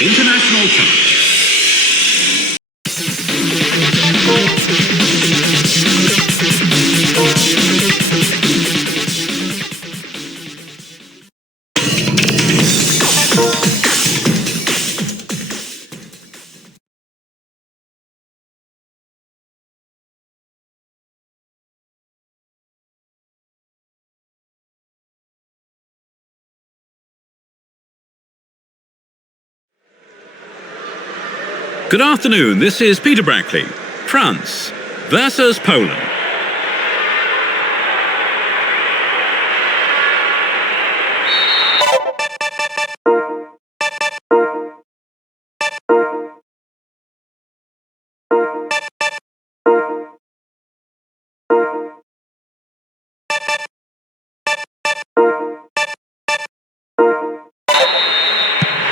International touch. Good afternoon, this is Peter Brackley. France versus Poland.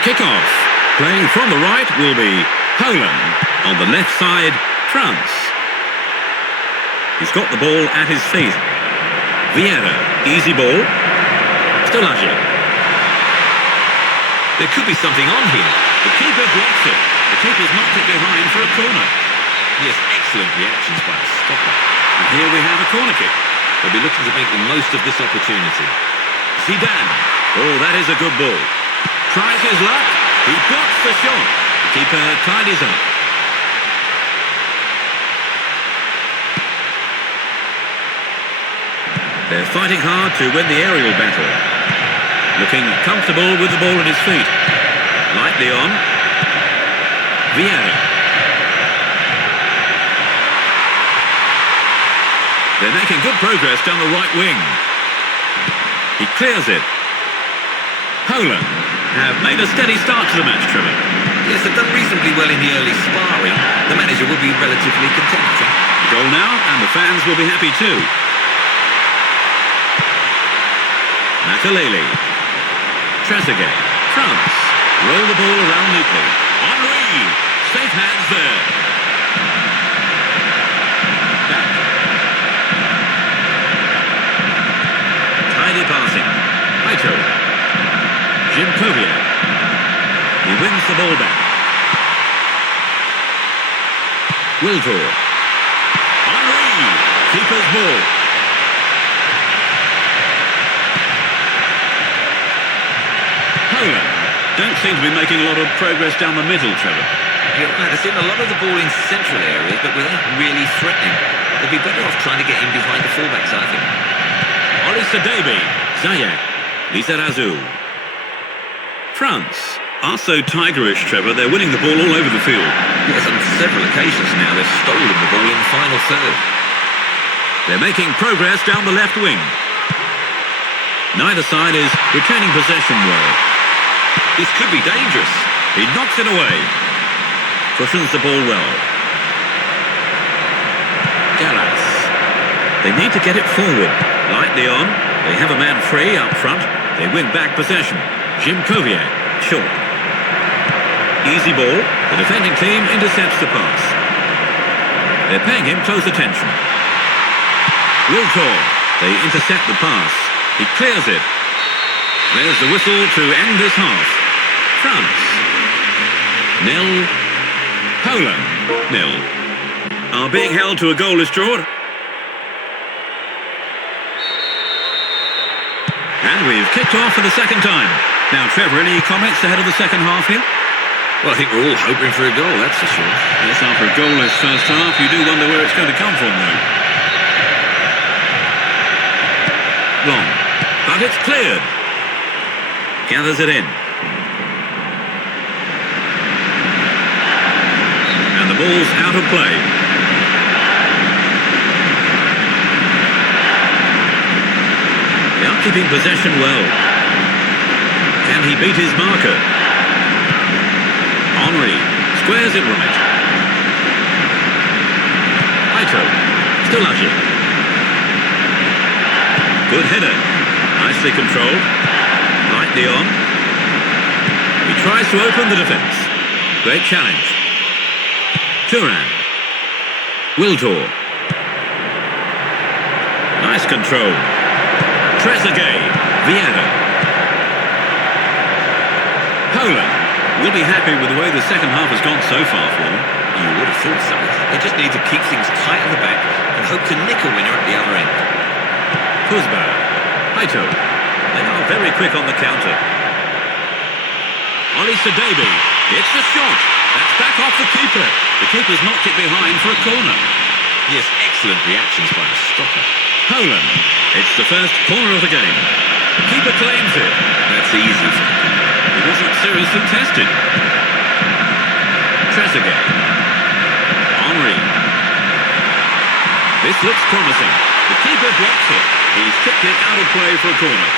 Kick-off. Playing from the right will be Poland. On the left side, France. He's got the ball at his feet. Vieira, easy ball. Stolagic. There could be something on here. The keeper blocks it. The keeper's knocked it behind for a corner. Yes, excellent reactions by the stopper. And here we have a corner kick. They'll be looking to make the most of this opportunity. Zidane. Oh, that is a good ball. Tries his luck. He blocks the shot. The keeper tidies up. They're fighting hard to win the aerial battle. Looking comfortable with the ball at his feet. Lightly on. Vieira. They're making good progress down the right wing. He clears it. Poland have made a steady start to the match, Trevor. Yes, they've done reasonably well in the early sparring. The manager will be relatively content. Goal now, and the fans will be happy too. Makaleli. Trezeguet. France. Roll the ball around neatly. Henry. Safe hands there. Back. Tidy passing. Aito. Jim Koviak. He wins the ball back. Wiltor. Henry. Keeper's ball. Poland don't seem to be making a lot of progress down the middle, Trevor. You're right, they're seeing a lot of the ball in central areas, but without really threatening. They'd be better off trying to get in behind the fullbacks, I think. Oli Sadebi. Zayak. Lizarazu. France are so tigerish, Trevor. They're winning the ball all over the field. Yes, on several occasions now they've stolen the ball in the final third. They're making progress down the left wing. Neither side is retaining possession well. This could be dangerous. He knocks it away. Cushions the ball well. Gallas. They need to get it forward. Lightly on. They have a man free up front. They win back possession. Jim Koviak. Short. Easy ball. The defending team intercepts the pass. They're paying him close attention. Wiltor. They intercept the pass. He clears it. There's the whistle to end this half. France 0, Poland 0 are being held to a goalless draw. And we've kicked off for the second time. Now, Trevor, any comments ahead of the second half here? Well, I think we're all hoping for a goal, that's for sure. Yes, after a goalless first half, you do wonder where it's going to come from, though. Long. But it's cleared. Gathers it in. And the ball's out of play. They are keeping possession well. Can he beat his marker? Henry squares it right. Aito. Stolagic. Good header. Nicely controlled. Lightly on. He tries to open the defence. Great challenge. Turan. Wiltor. Nice control. Trezeguet. Vieira. Poland will be happy with the way the second half has gone so far for them. You would have thought so. They just need to keep things tight at the back and hope to nick a winner at the other end. Kuzma. Haito. They are very quick on the counter. Oli Sadabi. It's the shot. That's back off the keeper. The keeper's knocked it behind for a corner. Yes, excellent reactions by the stopper. Poland. It's the first corner of the game. The keeper claims it. That's easy. He wasn't seriously tested. Trezeguet. Henry. This looks promising. The keeper blocks it. He's tipped it out of play for a corner.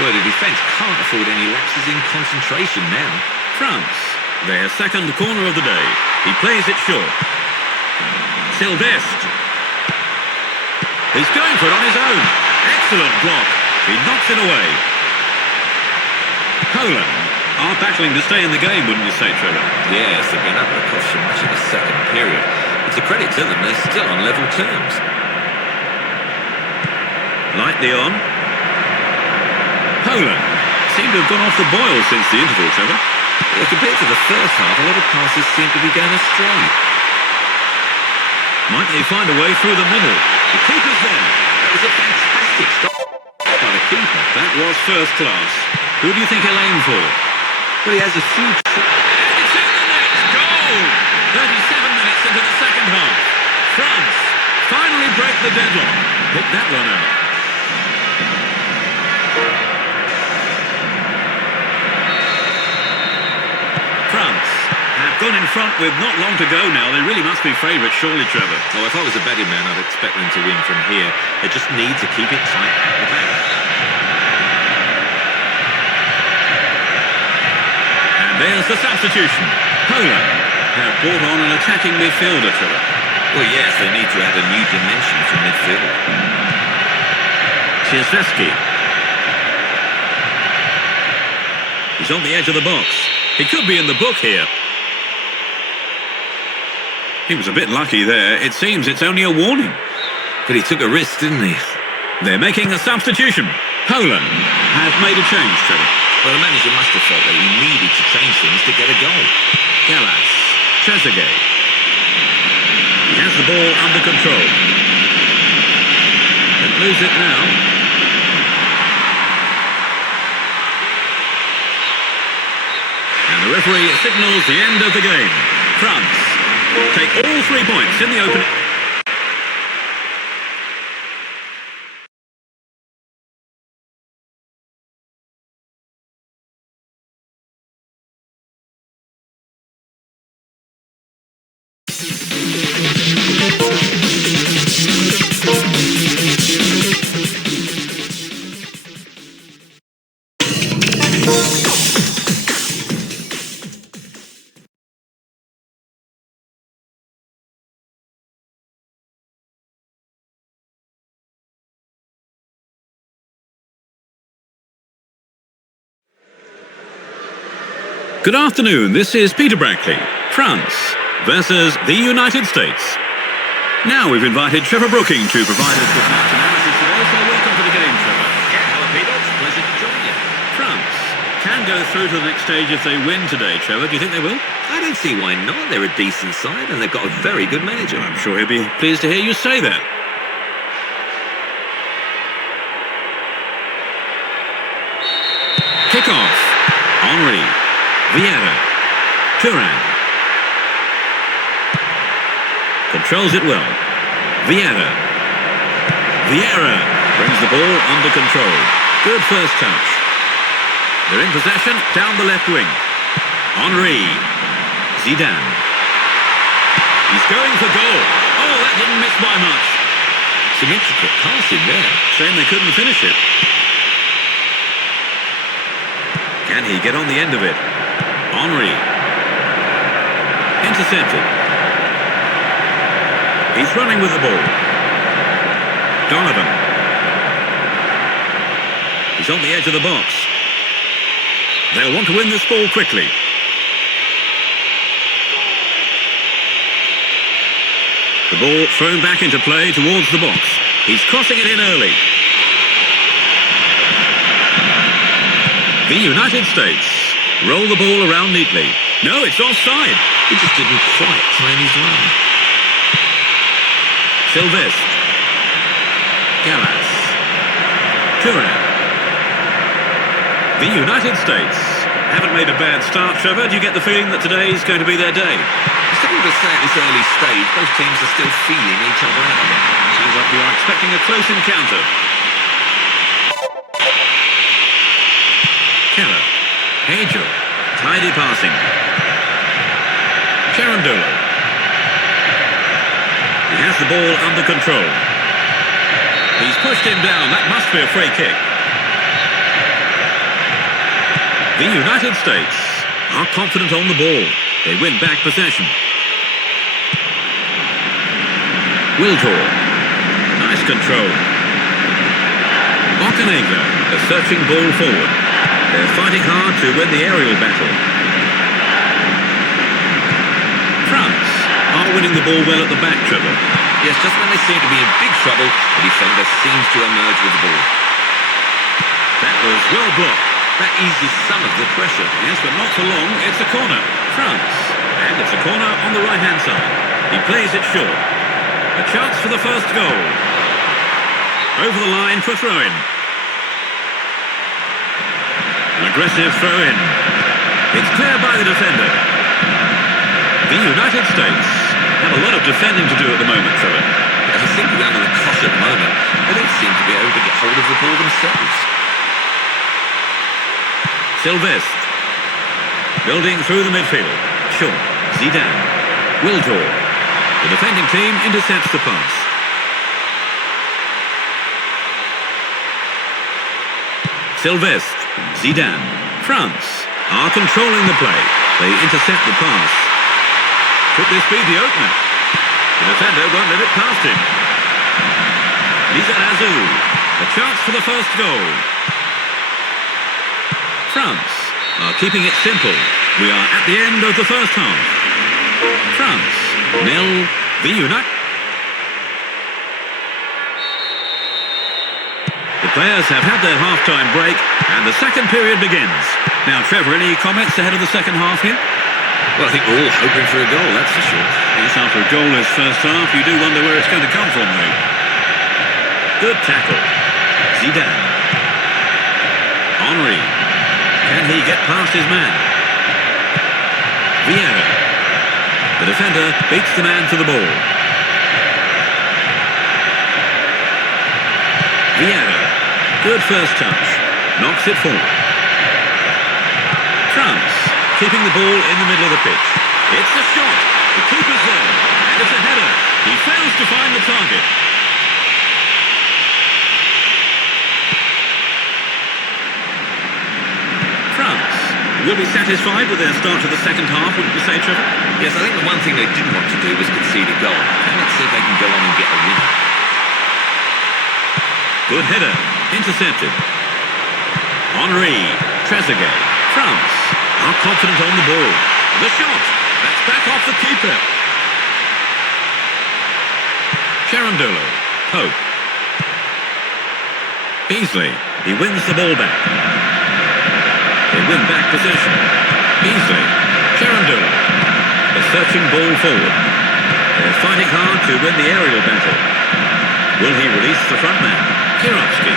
Well, the defence can't afford any lapses in concentration now. France. Their second corner of the day. He plays it short. Sylvestre. He's going for it on his own. Excellent block. He knocks it away. Poland are battling to stay in the game, wouldn't you say, Trevor? Yes, they've been up the cost for much of the second period. It's a credit to them, they're still on level terms. Lightly on. Poland seem to have gone off the boil since the interval, Trevor. Well, compared to the first half, a lot of passes seem to be going astray. Might they find a way through the middle? The keeper's there. That was a fantastic stop by the keeper. That was first class. Who do you think he'll aim for? Well, he has a huge... And it's in the net! Goal! 37 minutes into the second half. France finally break the deadlock. Hit that one out. France have gone in front with not long to go now. They really must be favourites, surely, Trevor. Oh, if I was a betting man, I'd expect them to win from here. They just need to keep it tight at the back. And there's the substitution. Poland have brought on an attacking midfielder, Trevor. Well, yes, they need to add a new dimension for midfield. Cieslewski. He's on the edge of the box. He could be in the book here. He was a bit lucky there. It seems it's only a warning. But he took a risk, didn't he? They're making a substitution. Poland has made a change, Trevor. Well, the manager must have felt that he needed to change things to get a goal. Gallas. Trezeguet. He has the ball under control. They lose it now. And the referee signals the end of the game. France take all 3 points in the opening. Good afternoon, this is Peter Brackley. France versus the United States. Now we've invited Trevor Brooking to provide us with match analysis today, so welcome to the game, Trevor. Yeah, hello Peter, it's a pleasure to join you. France can go through to the next stage if they win today, Trevor. Do you think they will? I don't see why not. They're a decent side and they've got a very good manager. I'm sure he'll be pleased to hear you say that. Kick off. Henry. Vieira. Turan. Controls it well. Vieira. Vieira brings the ball under control. Good first touch. They're in possession down the left wing. Henry. Zidane. He's going for goal. Oh, that didn't miss by much. Some intricate passing there. Shame they couldn't finish it. Can he get on the end of it? Henry. Intercepted. He's running with the ball. Donovan. He's on the edge of the box. They'll want to win this ball quickly. The ball thrown back into play towards the box. He's crossing it in early. The United States Roll the ball around neatly. No, it's offside. He just didn't quite time his run. Sylvestre. Gallas. Turan. The United States haven't made a bad start, Trevor. Do you get the feeling that today is going to be their day? It's difficult to say at this early stage. Both teams are still feeling each other out. Seems like we are expecting a close encounter. Keller. Hagel. Tidy passing. Cherundolo. He has the ball under control. He's pushed him down. That must be a free kick. The United States are confident on the ball. They win back possession. Wiltor. Nice control. Bocanegra, a searching ball forward. They're fighting hard to win the aerial battle. France are winning the ball well at the back, Trevor. Yes, just when they seem to be in big trouble, the defender seems to emerge with the ball. That was well blocked. That eases some of the pressure. Yes, but not for long. It's a corner. France. And it's a corner on the right-hand side. He plays it short. A chance for the first goal. Over the line for throw-in. An aggressive throw-in. It's clear by the defender. The United States have a lot of defending to do at the moment, Trevor. I think we're under the cosh at the moment. They don't seem to be able to get hold of the ball themselves. Sylvestre. Building through the midfield. Short. Zidane. Wiltor. The defending team intercepts the pass. Sylvestre. Zidane. France are controlling the play. They intercept the pass. Could this be the opener? The defender won't let it past him. Lizarazu. A chance for the first goal. France are keeping it simple. We are at the end of the first half. France 0, the United. The players have had their half-time break and the second period begins. Now, Trevor, any comments ahead of the second half here? Well, I think we're all hoping for a goal, that's for sure. Yes, after a goalless first half, you do wonder where it's going to come from, though. Good tackle. Zidane. Henry. Can he get past his man? Vieira. The defender beats the man to the ball. Vieira. Good first touch. Knocks it forward. France keeping the ball in the middle of the pitch. It's a shot. The keeper's there. And it's a header. He fails to find the target. France will be satisfied with their start to the second half, wouldn't you say, Trevor? Yes, I think the one thing they didn't want to do was concede a goal. And let's see if they can go on and get a win. Good header. Intercepted. Henry. Trezeguet. France are confident on the ball. The shot. That's back off the keeper. Cherundolo. Pope. Beasley. He wins the ball back. They win back possession. Beasley. Cherundolo. A searching ball forward. They're fighting hard to win the aerial battle. Will he release the front man? Kirovsky.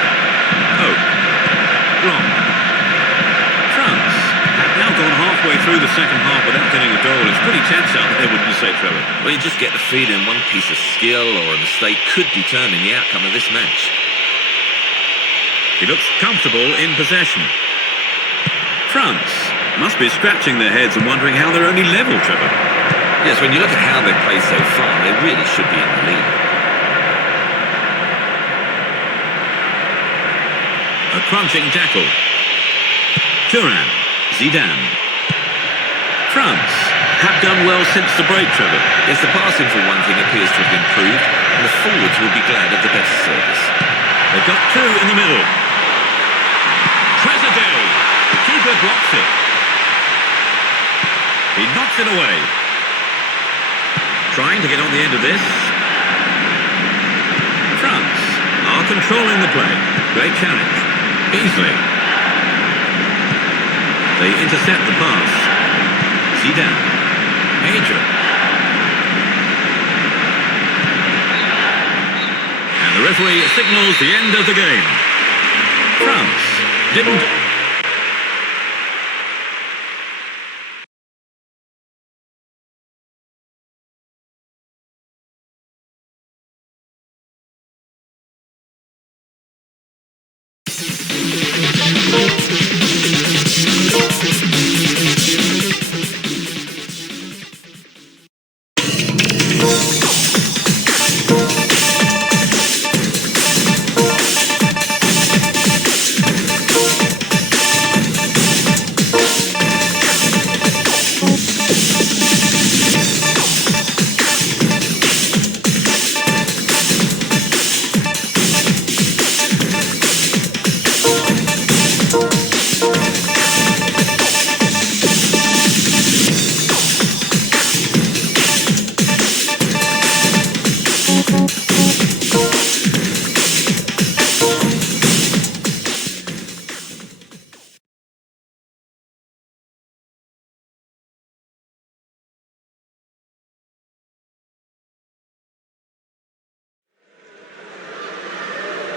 Pope. Long. France have now gone halfway through the second half without getting a goal. It's pretty tense out there, wouldn't you say, Trevor? Well, you just get the feeling one piece of skill or a mistake could determine the outcome of this match. He looks comfortable in possession. France must be scratching their heads and wondering how they're only level, Trevor. Yes, when you look at how they've played so far, they really should be in the lead. A crunching tackle. Turan. Zidane. France have done well since the break, Trevor. Yes, the passing for one thing appears to have improved, and the forwards will be glad of the better service. They've got two in the middle. Trezeguet. The keeper blocks it. He knocks it away. Trying to get on the end of this. France are controlling the play. Great challenge. Beasley. The They intercept the pass. Zidane. Adrian. And the referee signals the end of the game. France didn't...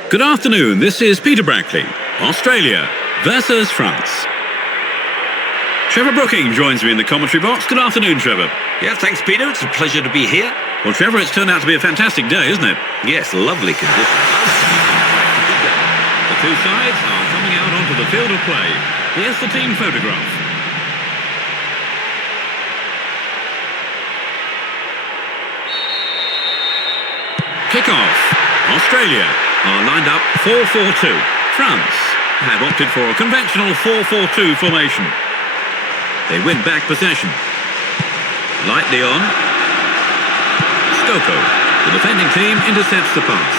Good afternoon, this is Peter Brackley, Australia versus France. Trevor Brooking joins me in the commentary box. Good afternoon, Trevor. Yeah, thanks, Peter. It's a pleasure to be here. Well, Trevor, it's turned out to be a fantastic day, isn't it? Yes, lovely conditions. The two sides are coming out onto the field of play. Here's the team photograph. Kick-off. Australia are lined up 4-4-2. France have opted for a conventional 4-4-2 formation. They win back possession. Lightly on. Stoko, the defending team, intercepts the pass.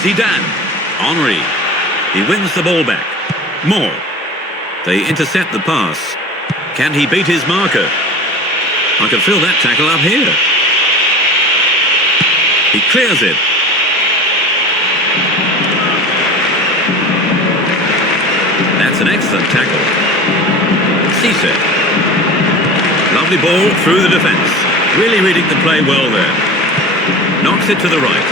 Zidane. Henry. He wins the ball back. Moore. They intercept the pass. Can he beat his marker? I can feel that tackle up here. He clears it. That's an excellent tackle. Cisse. Lovely ball through the defence. Really reading the play well there. Knocks it to the right.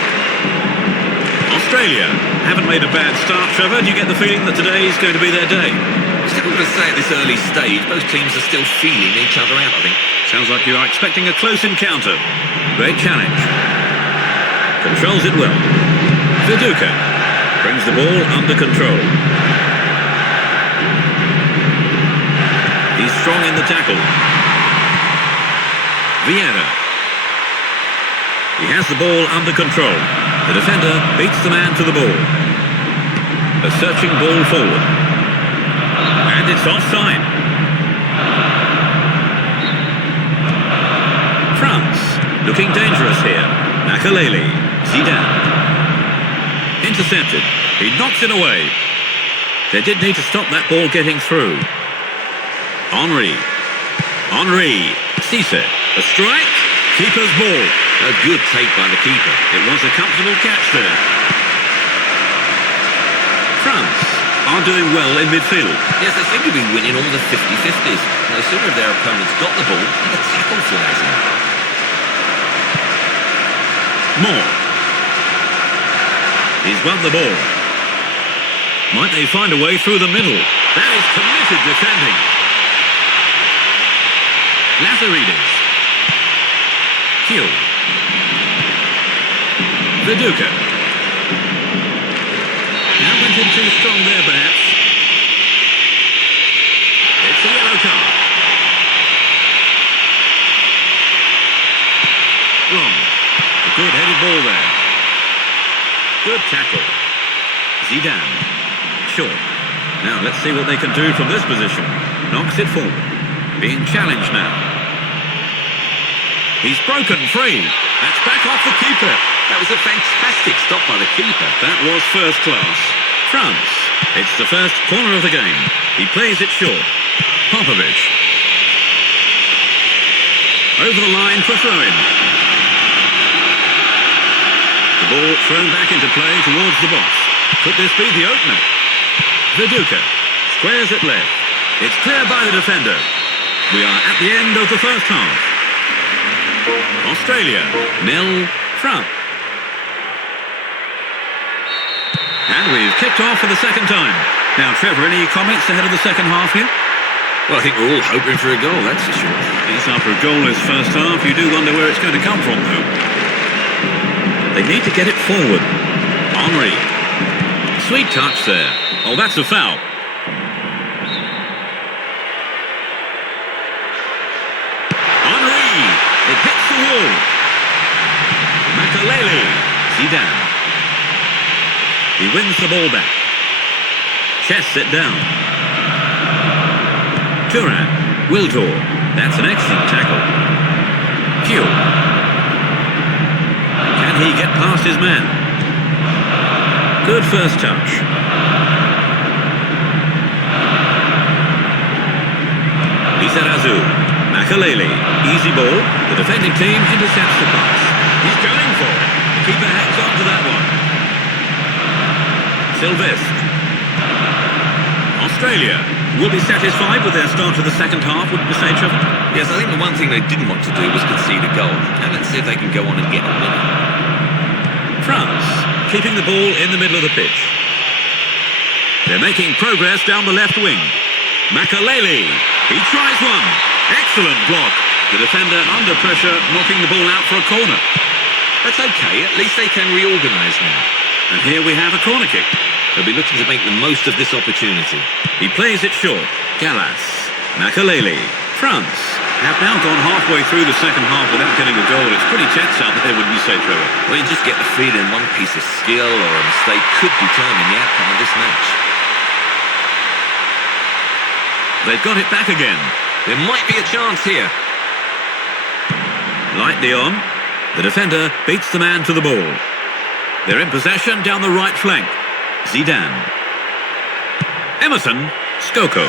Australia haven't made a bad start, Trevor. Do you get the feeling that today is going to be their day? It's difficult to say at this early stage. Both teams are still feeling each other out, I think. Sounds like you are expecting a close encounter. Great challenge. Controls it well. Viduka brings the ball under control. He's strong in the tackle. Vieira. He has the ball under control. The defender beats the man to the ball. A searching ball forward. And it's offside. France looking dangerous here. Makaleli. Zidane. Intercepted. He knocks it away. They did need to stop that ball getting through. Henry. Cisse. A strike. Keeper's ball. A good take by the keeper. It was a comfortable catch there. France are doing well in midfield. Yes, they seem to be winning all the 50-50s. No sooner have their opponents got the ball than the tackle flies in. Moore. He's won the ball. Might they find a way through the middle? That is committed defending. Lazaridis. Hill. Viduka. Now went in too strong there, perhaps. It's a yellow card. Long. A good headed ball there. Good tackle. Zidane. Short. Now let's see what they can do from this position. Knocks it forward. Being challenged now. He's broken free. That's back off the keeper. That was a fantastic stop by the keeper. That was first class. France. It's the first corner of the game. He plays it short. Popovic. Over the line for throw-in. The ball thrown back into play towards the box. Could this be the opener? Viduka. Squares it left. It's cleared by the defender. We are at the end of the first half. Australia, 0, France. And we've kicked off for the second time. Now, Trevor, any comments ahead of the second half here? Well, I think we're all hoping for a goal, that's for sure. Yes, after a goalless first half, you do wonder where it's going to come from, though. They need to get it forward. Henry. Sweet touch there. Oh, that's a foul. Henry. It hits the wall. Makalele. Zidane. He wins the ball back. Chests it down. Turan. Wiltor. That's an excellent tackle. Q. Can he get past his man? Good first touch. Lizarazu. Makalele. Easy ball. The defending team intercepts the pass. He's going for it. The keeper hangs on to that one. Sylvestre. Australia will be satisfied with their start to the second half, wouldn't you say, Trevor? Yes, I think the one thing they didn't want to do was concede a goal. And let's see if they can go on and get a win. France, keeping the ball in the middle of the pitch. They're making progress down the left wing. Makalele, he tries one. Excellent block. The defender under pressure, knocking the ball out for a corner. That's okay, at least they can reorganise now. And here we have a corner kick. They'll be looking to make the most of this opportunity. He plays it short. Gallas. Makalele. France have now gone halfway through the second half without getting a goal. It's pretty tense out there, wouldn't you say, Trevor? Well, you just get the feeling one piece of skill or a mistake could determine the outcome of this match. They've got it back again. There might be a chance here. Lightly on. The defender beats the man to the ball. They're in possession down the right flank. Zidane. Emerson. Skoko.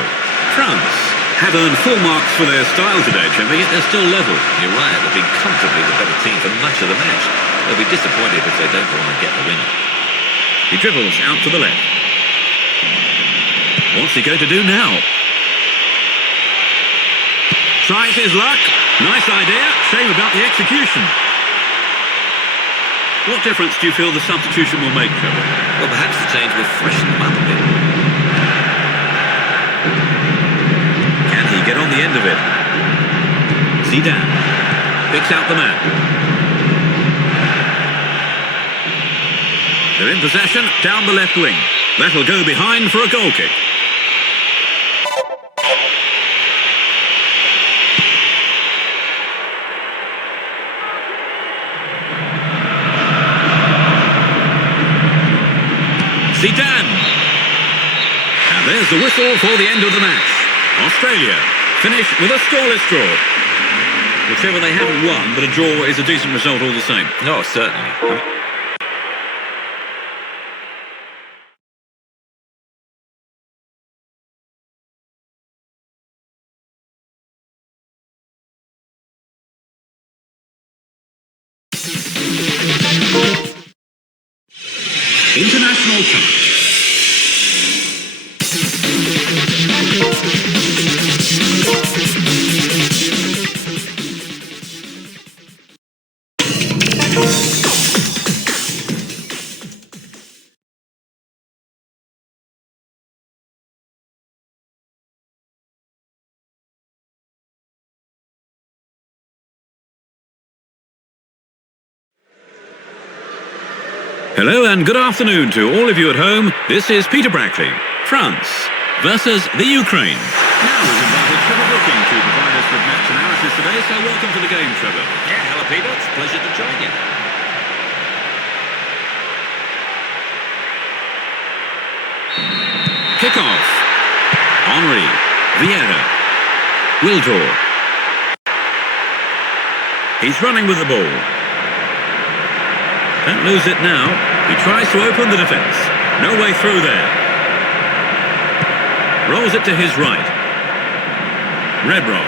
France have earned full marks for their style today, Trevor, yet they're still level. You're right, they've been comfortably the better team for much of the match. They'll be disappointed if they don't go on and get the winner. He dribbles out to the left. What's he going to do now? Tries his luck. Nice idea. Shame about the execution. What difference do you feel the substitution will make, Trevor? Well, perhaps the change will freshen them up a bit. Can he get on the end of it? Zidane picks out the man. They're in possession down the left wing. That'll go behind for a goal kick. Zidane. And there's the whistle for the end of the match. Australia finish with a scoreless draw. Whichever they haven't won, but a draw is a decent result all the same. No, certainly. International chart. Hello and good afternoon to all of you at home. This is Peter Brackley. France versus the Ukraine. Now we've invited Trevor Booking to provide us with match analysis today, so welcome to the game, Trevor. Yeah, hello Peter, it's a pleasure to join you. Kick-off. Henry. Vieira. Wiltor. He's running with the ball. Don't lose it now. He tries to open the defence. No way through there. Rolls it to his right. Rebrov.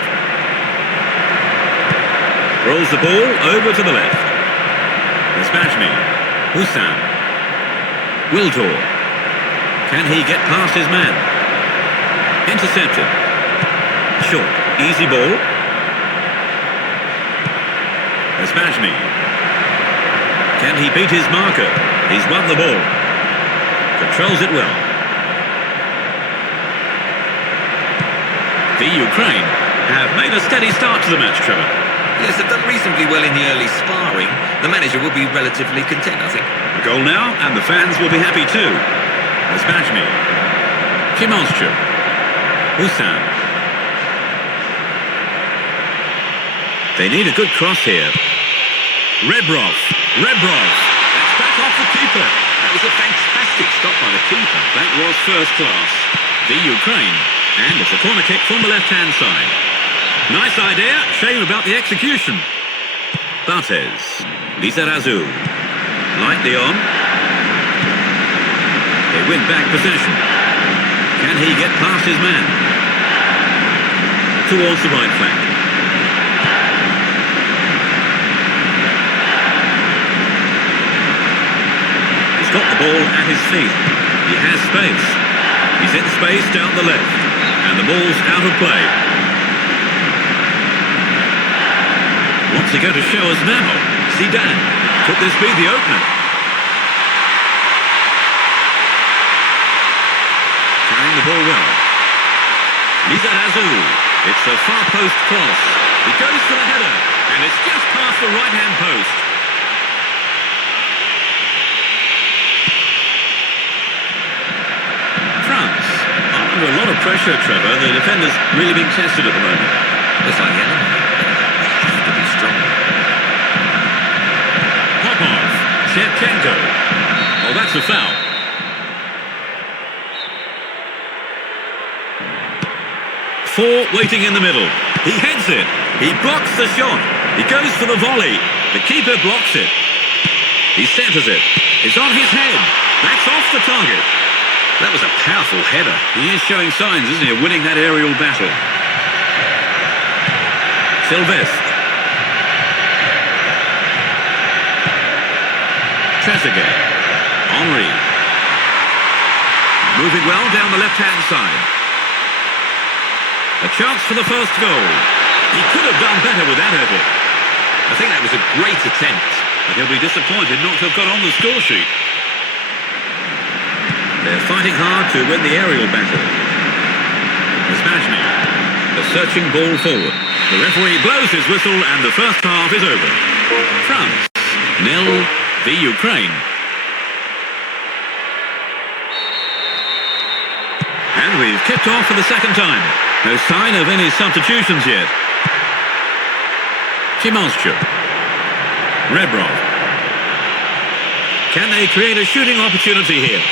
Rolls the ball over to the left. Espashny. Hussan. Wiltor. Can he get past his man? Intercepted. Short. Easy ball. Espajmi. Can he beat his marker? He's won the ball. Controls it well. The Ukraine have made a steady start to the match, Trevor. Yes, they've done reasonably well in the early sparring. The manager will be relatively content, I think. A goal now, and the fans will be happy too. Espajmi. Chimonstru. Husan. They need a good cross here. Rebrov. That's back off the keeper. That was a fantastic stop by the keeper. That was first class. The Ukraine. And it's a corner kick from the left-hand side. Nice idea, shame about the execution. Bartes. Lizarazu. Lightly on. They win back possession. Can he get past his man? Towards the right flank. He's got the ball at his feet. He has space. He's in space down the left. And the ball's out of play. What's he going to show us now? Zidane. Could this be the opener? Carrying the ball well. Lizarazu. It's a far post cross. He goes for the header. And it's just past the right-hand post. France are under a lot of pressure, Trevor. The defender's really being tested at the moment. Looks like the enemy. They have to be strong. Popov. Shevchenko. Oh, that's a foul. Four waiting in the middle. He heads it. He blocks the shot. He goes for the volley. The keeper blocks it. He centers it. It's on his head. That's off the target. That was a powerful header. He is showing signs, isn't he, of winning that aerial battle. Sylvestre. Trezeguet. Henry. Moving well down the left-hand side. A chance for the first goal. He could have done better with that effort. I think that was a great attempt. But he'll be disappointed not to have got on the score sheet. They're fighting hard to win the aerial battle. Espajmi. The searching ball forward. The referee blows his whistle and the first half is over. France 0, the Ukraine. And we've kicked off for the second time. No sign of any substitutions yet. Chimonstru. Rebrov. Can they create a shooting opportunity here?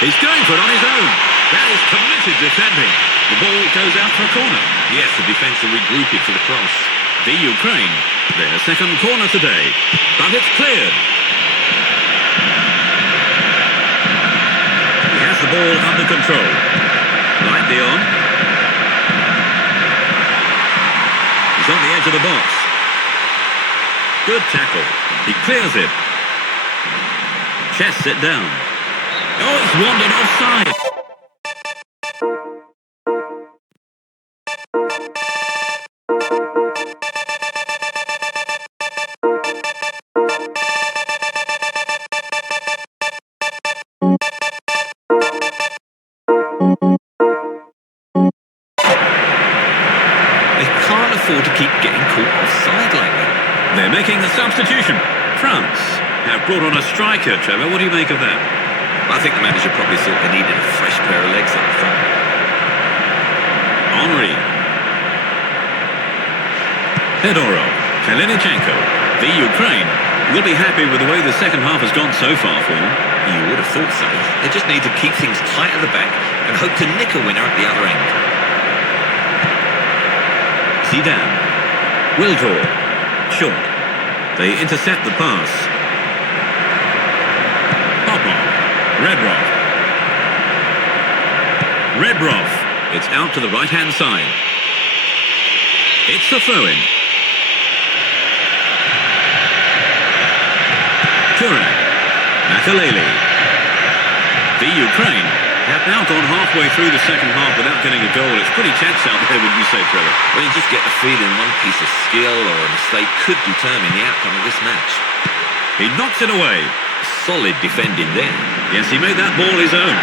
He's going for it on his own. That is committed defending. The ball goes out for a corner. Yes, the defence are regrouping for the cross. The Ukraine, their second corner today. But it's cleared. He has the ball under control. Lightly on. He's on the edge of the box. Good tackle. He clears it. Chests it down. Oh, it's wandered offside. They can't afford to keep getting caught offside like that. They're making a substitution. France have brought on a striker, Trevor. What do you make of that? I think the manager probably thought they needed a fresh pair of legs up front. Henry. Fedorov. Kalinichenko. The Ukraine will be happy with the way the second half has gone so far for them. You would have thought so. They just need to keep things tight at the back and hope to nick a winner at the other end. Zidane. Wiltor. Short. They intercept the pass. Popov. Rebrov. It's out to the right-hand side. It's a throw-in. Turan. Makaleli. The Ukraine have Now gone halfway through the second half without getting a goal. It's pretty tense out there, wouldn't you say, Trevor? Well, you just get the feeling one piece of skill or a mistake could determine the outcome of this match. He knocks it away. Solid defending there. Yes, he made that ball his own.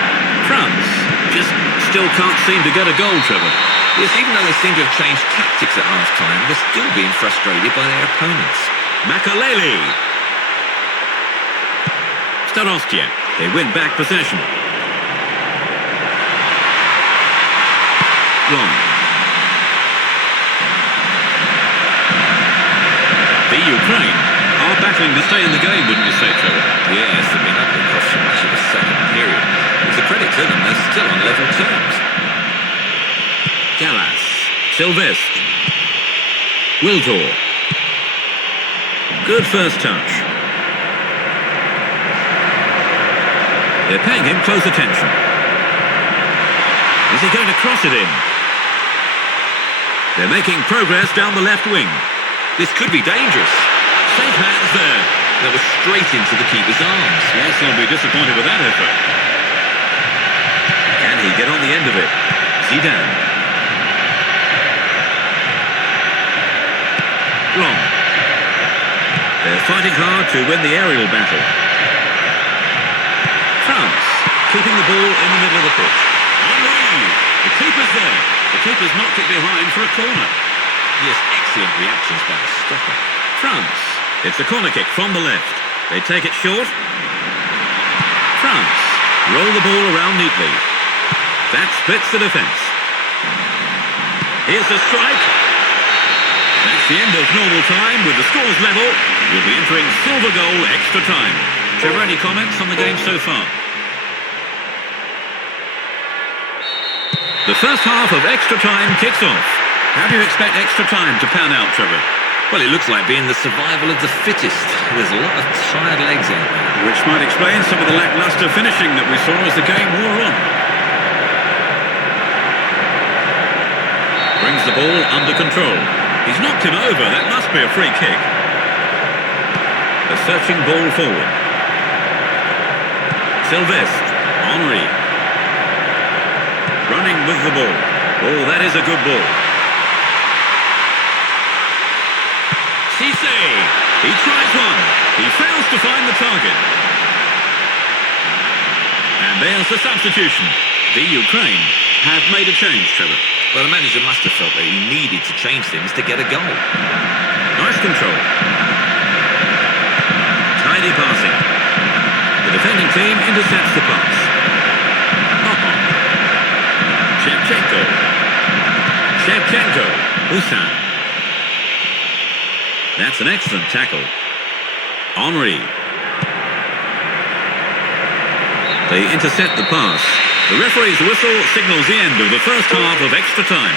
France just still can't seem to get a goal, Trevor. Yes, even though they seem to have changed tactics at half-time, they're still being frustrated by their opponents. Makaleli. Starostia. They win back possession. Long. The Ukraine are battling to stay in the game, wouldn't you say, Trevor? Yes, they've been under pressure much of the second period. It's a credit to them, they're still on level terms. Gallas. Sylvestre. Wiltor. Good first touch. They're paying him close attention. Is he going to cross it in? They're making progress down the left wing. This could be dangerous. Safe hands there. That was straight into the keeper's arms. Yes, he'll be disappointed with that effort. Can he get on the end of it? Zidane. Long. They're fighting hard to win the aerial battle. France keeping the ball in the middle of the pitch. Henry. The keeper's there. The keeper's knocked it behind for a corner. Yes, excellent reactions by the stopper. France. It's a corner kick from the left. They take it short. France roll the ball around neatly. That splits the defence. Here's the strike. That's the end of normal time. With the scores level, we'll be entering silver goal extra time. Trevor, any comments on the game so far? The first half of extra time kicks off. How do you expect extra time to pan out, Trevor? Well, it looks like being the survival of the fittest. There's a lot of tired legs out there. Which might explain some of the lacklustre finishing that we saw as the game wore on. Brings the ball under control. He's knocked him over. That must be a free kick. A searching ball forward. Sylvestre. Henry. Running with the ball. Oh, that is a good ball. Cisse. He tries one. He fails to find the target. And there's the substitution. The Ukraine have made a change, Trevor. Well, the manager must have felt that he needed to change things to get a goal. Nice control. Tidy passing. The defending team intercepts the pass. Shevchenko. Busan. That's an excellent tackle. Henry. They intercept the pass. The referee's whistle signals the end of the first half of extra time.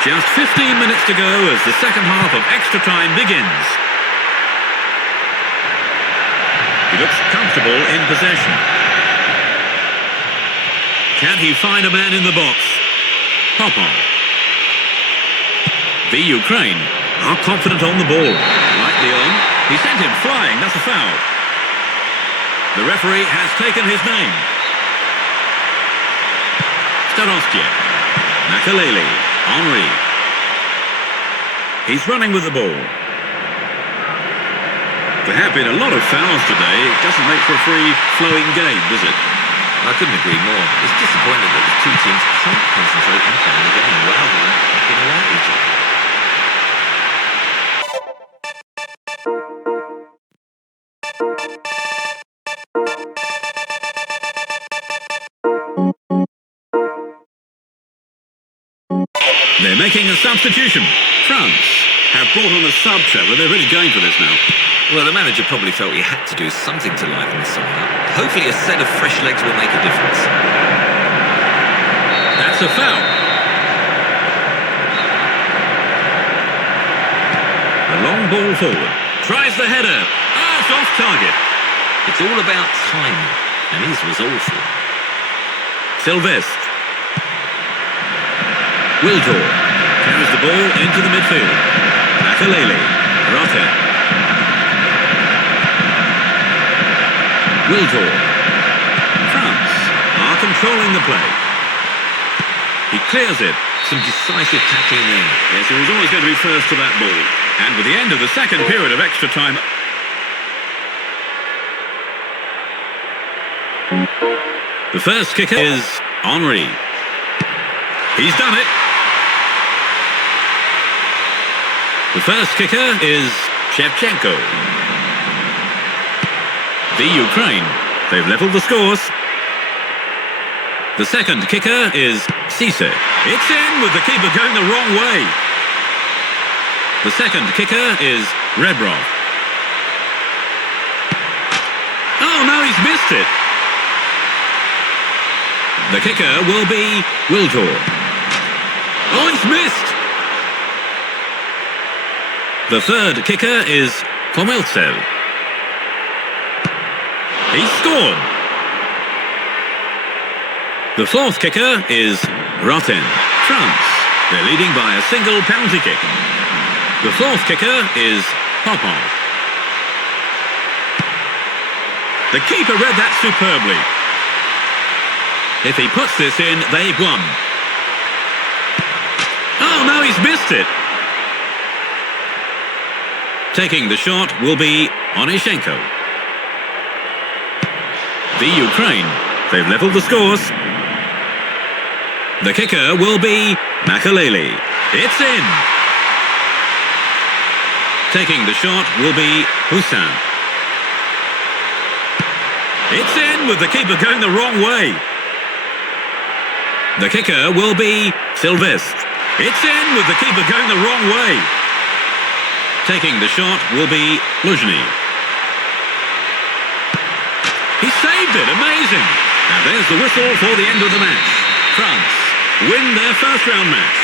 Just 15 minutes to go as the second half of extra time begins. He looks comfortable in possession. Can he find a man in the box? Popov. The Ukraine are confident on the ball. Lightly on. He sent him flying. That's a foul. The referee has taken his name. Starostia. Makaleli. Henry. He's running with the ball. There have been a lot of fouls today. It doesn't make for a free-flowing game, does it? I couldn't agree more. It's disappointing that the two teams can't concentrate on playing the game rather than knocking away at each other. They're making a substitution. France have brought on a sub, Trevor. They're really going for this now. Well, the manager probably felt he had to do something to liven the side up. Hopefully a set of fresh legs will make a difference. That's a foul. A long ball forward. Tries the header. Ah, it's off target. It's all about timing, and his was awful. Sylvestre. Wiltor carries the ball into the midfield. Makaleli. Rotter. Wiltor. France are controlling the play. He clears it. Some decisive tackling there. Yes, he was always going to be first to that ball. And with the end of the second period of extra time... The first kicker is Henry. He's done it. The first kicker is Shevchenko. The Ukraine. They've levelled the scores. The second kicker is Cisse. It's in with the keeper going the wrong way. The second kicker is Rebrov. Oh no, he's missed it. The kicker will be Wiltor. Oh, he's missed. The third kicker is Komiltsev. He scored. The fourth kicker is Roten. France. They're leading by a single penalty kick. The fourth kicker is Popov. The keeper read that superbly. If he puts this in, they've won. Oh no, he's missed it. Taking the shot will be Onishenko. The Ukraine. They've levelled the scores. The kicker will be Makaleli. It's in. Taking the shot will be Hussein. It's in with the keeper going the wrong way. The kicker will be Sylvestre. It's in with the keeper going the wrong way. Taking the shot will be Luzhny. He saved it, amazing. Now there's the whistle for the end of the match. France win their first round match.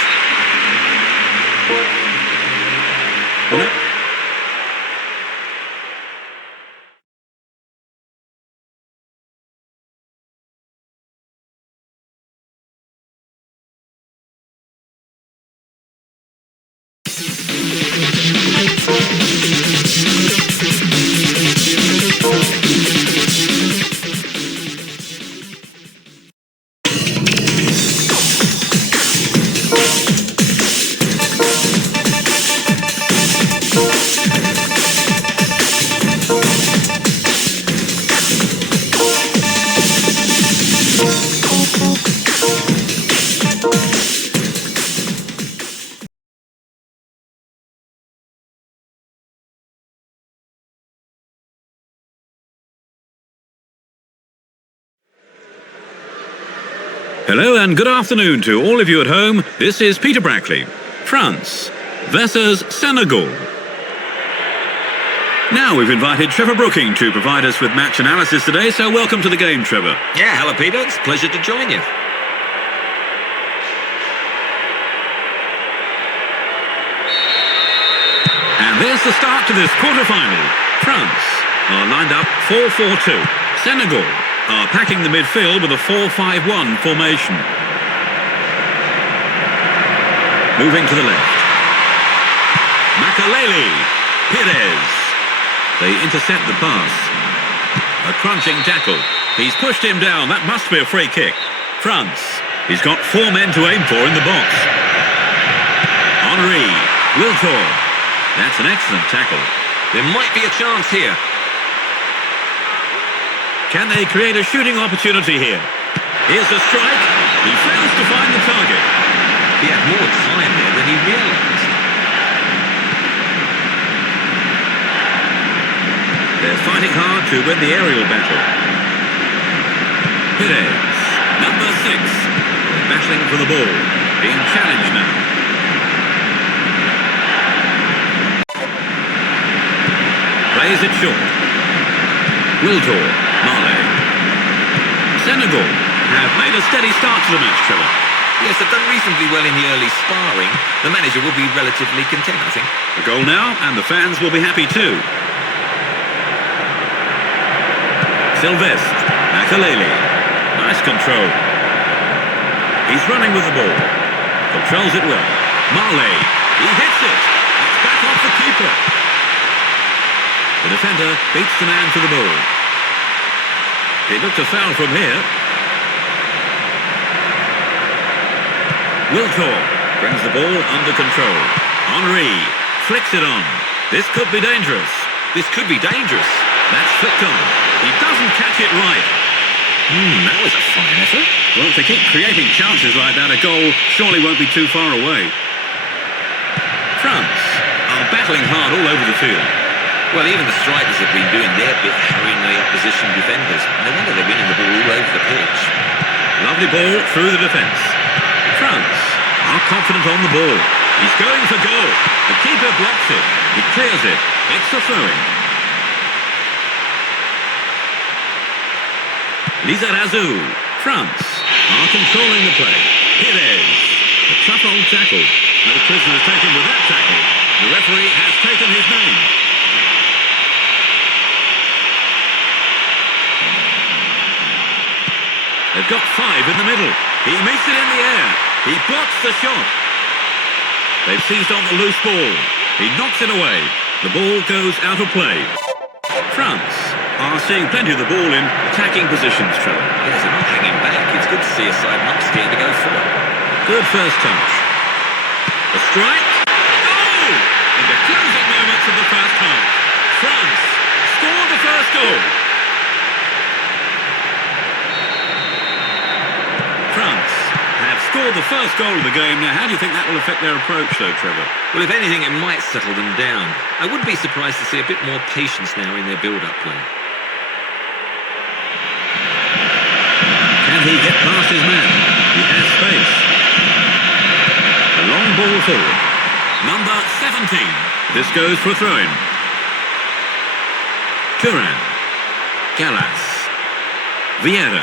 Hello and good afternoon to all of you at home. This is Peter Brackley. France versus Senegal. Now we've invited Trevor Brooking to provide us with match analysis today, so welcome to the game, Trevor. Yeah, hello Peter, it's a pleasure to join you. And there's the start to this quarter-final. France are lined up 4-4-2. Senegal are packing the midfield with a 4-5-1 formation. Moving to the left. Makaleli. Pires. They intercept the pass. A crunching tackle. He's pushed him down. That must be a free kick. France. He's got 4 men to aim for in the box. Henry. Wiltor. That's an excellent tackle. There might be a chance here. Can they create a shooting opportunity here? Here's the strike. He fails to find the target. He had more time there than he realised. They're fighting hard to win the aerial battle. Pires, number 6. They're battling for the ball. Being challenged now. Plays it short. Wiltor. Marley. Senegal have made a steady start to the match, Trevor. Yes, they've done reasonably well in the early sparring. The manager will be relatively content, I think. A goal now, and the fans will be happy too. Sylvestre. Makaleli. Nice control. He's running with the ball. Controls it well. Marley. He hits it. It's back off the keeper. The defender beats the man to the ball. It looked a foul from here. Wiltor brings the ball under control. Henry flicks it on. This could be dangerous. This could be dangerous. That's flicked on. He doesn't catch it right. That was a fine effort. Well, if they keep creating chances like that, a goal surely won't be too far away. France are battling hard all over the field. Well, even the strikers have been doing their bit, harrying the opposition defenders. No wonder they're winning the ball all over the pitch. Lovely ball through the defence. France are confident on the ball. He's going for goal. The keeper blocks it. He clears it. It's a throw-in. Lizarazu. France are controlling the play. Pires. A tough old tackle. No prisoners taken with that tackle. The referee has taken his name. They've got 5 in the middle. He meets it in the air. He blocks the shot. They've seized on the loose ball. He knocks it away. The ball goes out of play. France are seeing plenty of the ball in attacking positions, Trevor. Yes, they're not hanging back. It's good to see a side not scared to go for it. Good first touch. A strike. Goal! In the closing moments of the first half, France scored the first goal. France have scored the first goal of the game. Now, how do you think that will affect their approach, though, Trevor? Well, if anything, it might settle them down. I wouldn't be surprised to see a bit more patience now in their build-up play. Can he get past his man? He has space. A long ball forward. Number 17. This goes for a throw-in. Turan. Gallas. Vieira.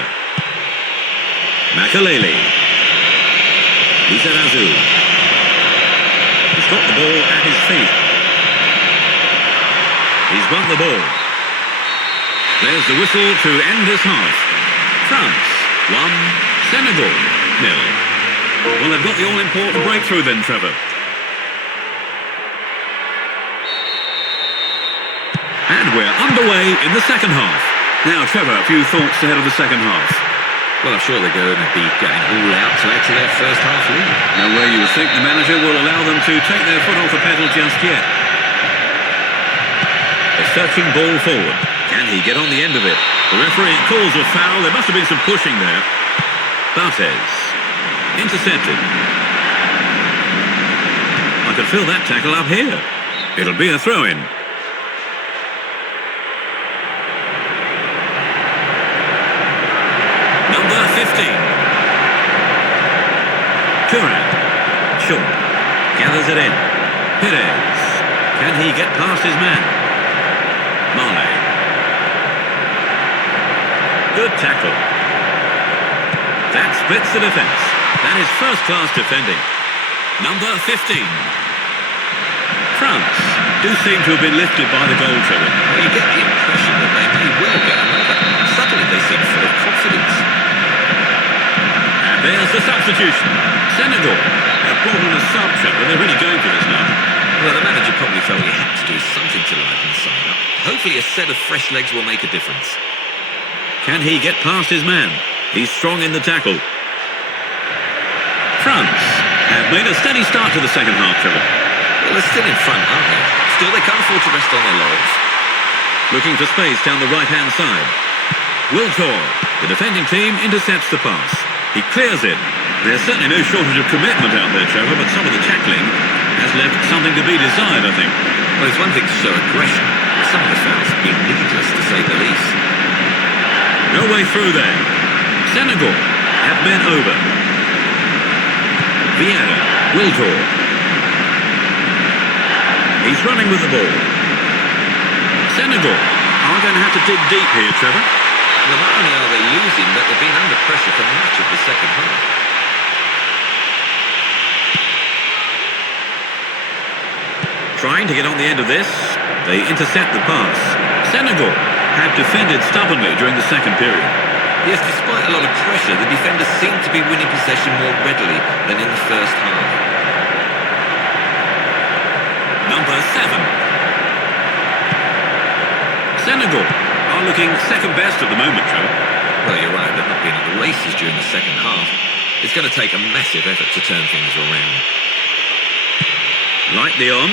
Makalele. Lizarazu. He's got the ball at his feet. He's won the ball. There's the whistle to end this half. France 1, Senegal 0. Well, they've got the all-important breakthrough then, Trevor. And we're underway in the second half. Now, Trevor, a few thoughts ahead of the second half. Well, I'm sure they're going to be going all out to add to their first half lead. No way you would think the manager will allow them to take their foot off the pedal just yet. A searching ball forward. Can he get on the end of it? The referee calls a foul. There must have been some pushing there. Barthez. Intercepted. I could feel that tackle up here. It'll be a throw-in. Number 15. Turan. Short. Gathers it in. Pires. Can he get past his man? Marley. Good tackle. That splits the defence. That is first-class defending. Number 15. France do seem to have been lifted by the goal, Trevor. Well, you get the impression that they may well get another. Suddenly they seem full of confidence. And there's the substitution. Senegal have brought on a sub, Trevor. They're really going for this now. Well, the manager probably felt he had to do something to liven the side up. Hopefully a set of fresh legs will make a difference. Can he get past his man? He's strong in the tackle. France have made a steady start to the second half, Trevor. Well, they're still in front, aren't they? Still, they can't afford to rest on their laurels. Looking for space down the right-hand side. Wiltor, the defending team, intercepts the pass. He clears it. There's certainly no shortage of commitment out there, Trevor, but some of the tackling has left something to be desired, I think. Well, it's one thing to show aggression, but some of the fouls have been needless, to say the least. No way through there. Senegal have men over. Vieira, Wiltor. He's running with the ball. Senegal are going to have to dig deep here, Trevor. Well, not only are they losing, but they've been under pressure for much of the second half. Trying to get on the end of this, they intercept the pass. Senegal have defended stubbornly during the second period. Yes, despite a lot of pressure, the defenders seem to be winning possession more readily than in the first half. Number 7. Senegal are looking second best at the moment, Trevor. Well, you're right, they've not been at the races during the second half. It's going to take a massive effort to turn things around. Lightly on.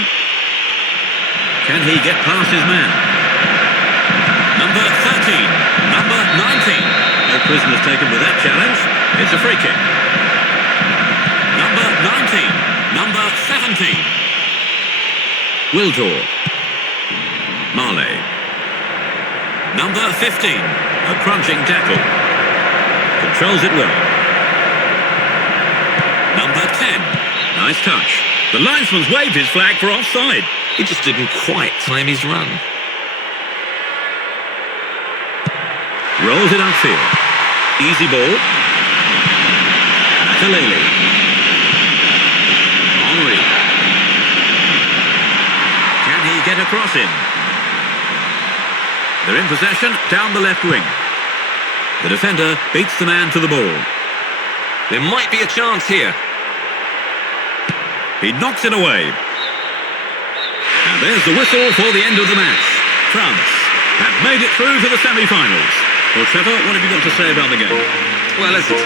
Can he get past his man? Number 13, number 19. No prisoners taken with that challenge. It's a free kick. Number 19, number 17. Wiltor. Marley. Number 15, a crunching tackle. Controls it well. Number 10, nice touch. The linesman's waved his flag for offside. He just didn't quite time his run. Rolls it upfield. Easy ball. Makalele. Henry. Can he get across him? They're in possession down the left wing. The defender beats the man to the ball. There might be a chance here. He knocks it away. And there's the whistle for the end of the match. France have made it through to the semi-finals. Well, Trevor, what have you got to say about the game? Well, as it's...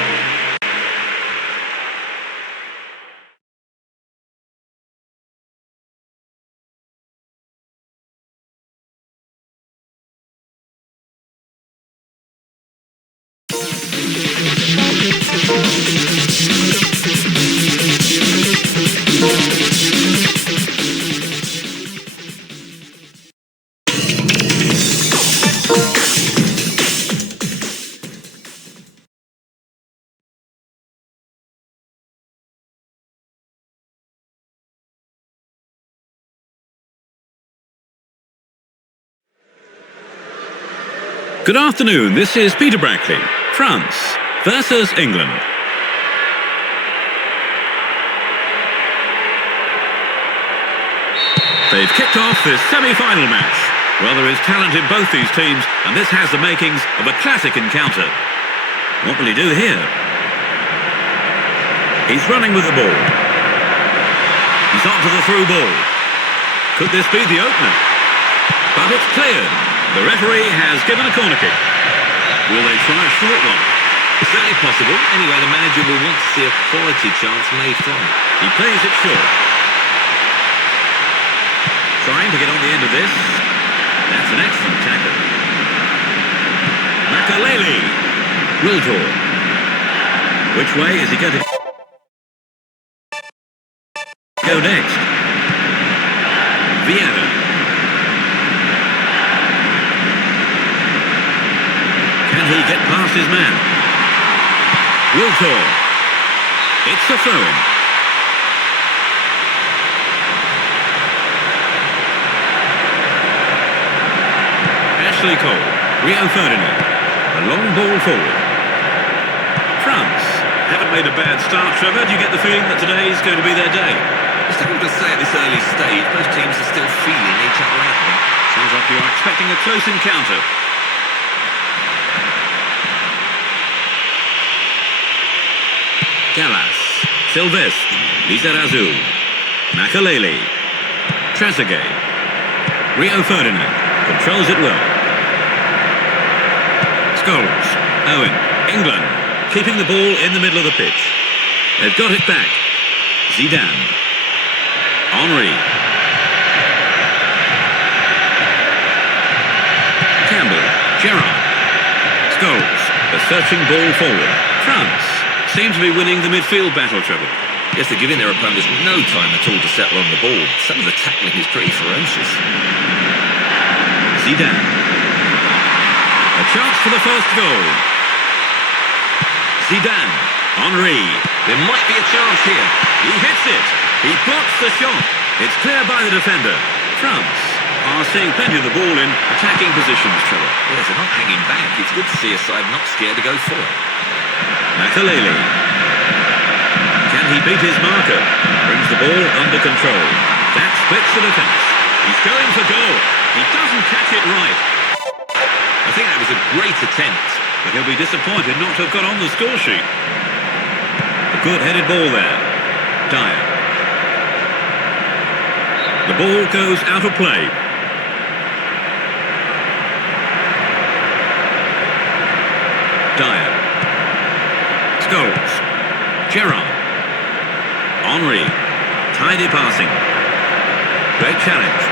Good afternoon, this is Peter Brackley. France versus England. They've kicked off this semi-final match. Well, there is talent in both these teams, and this has the makings of a classic encounter. What will he do here? He's running with the ball. He's on to the through ball. Could this be the opener? But it's cleared. The referee has given a corner kick. Will they try a short one? It's certainly possible. Anyway, the manager will want to see a quality chance made from it. He plays it short. Trying to get on the end of this. That's an excellent tackle. Makalele. Wiltor. Which way is he going to go next? Vieira. Can he get past his man? Wiltor. It's a throw-in. Ashley Cole. Rio Ferdinand. A long ball forward. France haven't made a bad start, Trevor. Do you get the feeling that today is going to be their day? It's difficult to say at this early stage. Both teams are still feeling each other out there. Sounds like you're expecting a close encounter. Gallas, Sylvestre, Lizarazu, Makalele, Trezeguet, Rio Ferdinand, controls it well. Scholes, Owen, England, keeping the ball in the middle of the pitch. They've got it back. Zidane, Henry, Campbell, Gerrard, Scholes, a searching ball forward. France seem to be winning the midfield battle, Trevor. Yes, they're giving their opponents no time at all to settle on the ball. Some of the tackling is pretty ferocious. Zidane. A chance for the first goal. Zidane. Henry. There might be a chance here. He hits it. He blocks the shot. It's clear by the defender. France are seeing plenty of the ball in attacking positions, Trevor. Yes, they're not hanging back. It's good to see a side not scared to go for it. Makalele. Can he beat his marker? Brings the ball under control. That splits the defence. He's going for goal. He doesn't catch it right. I think that was a great attempt. But he'll be disappointed not to have got on the score sheet. A good-headed ball there. Dyer. The ball goes out of play. Scholes. Gerrard. Henry. Tidy passing. Great challenge.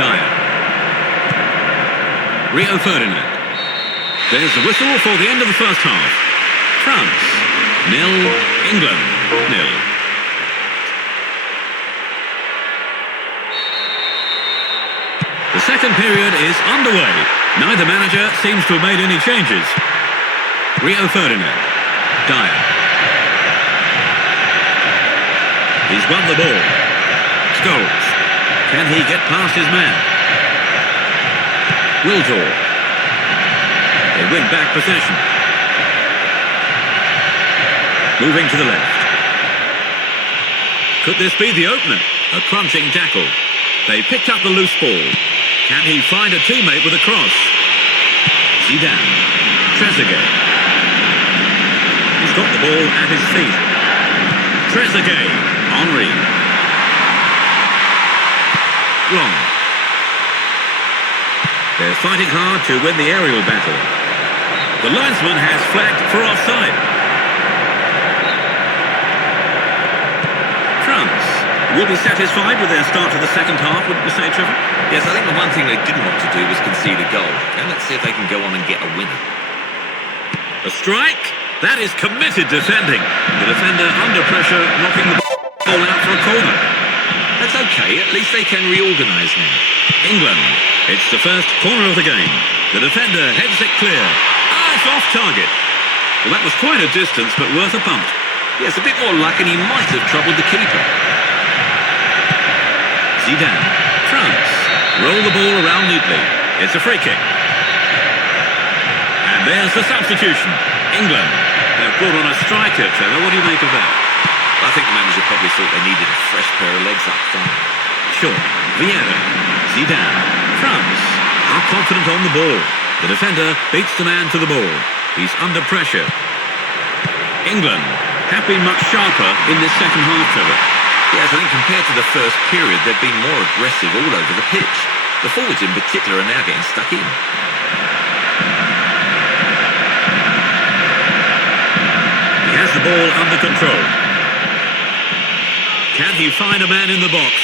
Dyer. Rio Ferdinand. There's the whistle for the end of the first half. France 0, England 0. The second period is underway. Neither manager seems to have made any changes. Rio Ferdinand. Dyer. He's won the ball. Scholes. Can he get past his man? Wiltor. They win back possession. Moving to the left. Could this be the opener? A crunching tackle. They picked up the loose ball. Can he find a teammate with a cross? Zidane. Trezeguet. He's got the ball at his feet. Trezeguet. Henry. Long. They're fighting hard to win the aerial battle. The linesman has flagged for offside. France will be satisfied with their start to the second half, wouldn't you say, Trevor? Yes, I think the one thing they didn't want to do was concede a goal. Now let's see if they can go on and get a winner. A strike. That is committed defending. The defender under pressure, knocking the ball out for a corner. That's okay, at least they can reorganise now. England. It's the first corner of the game. The defender heads it clear. It's off target. Well, that was quite a distance, but worth a punt. Yes, a bit more luck and he might have troubled the keeper. Zidane. France. Roll the ball around neatly. It's a free kick. And there's the substitution. England. They've brought on a striker, Trevor. What do you make of that? I think the manager probably thought they needed a fresh pair of legs up front. Sure. Vieira. Zidane. France are confident on the ball. The defender beats the man to the ball. He's under pressure. England have been much sharper in this second half, Trevor. Yes, I think compared to the first period, they've been more aggressive all over the pitch. The forwards in particular are now getting stuck in. He has the ball under control. Can he find a man in the box?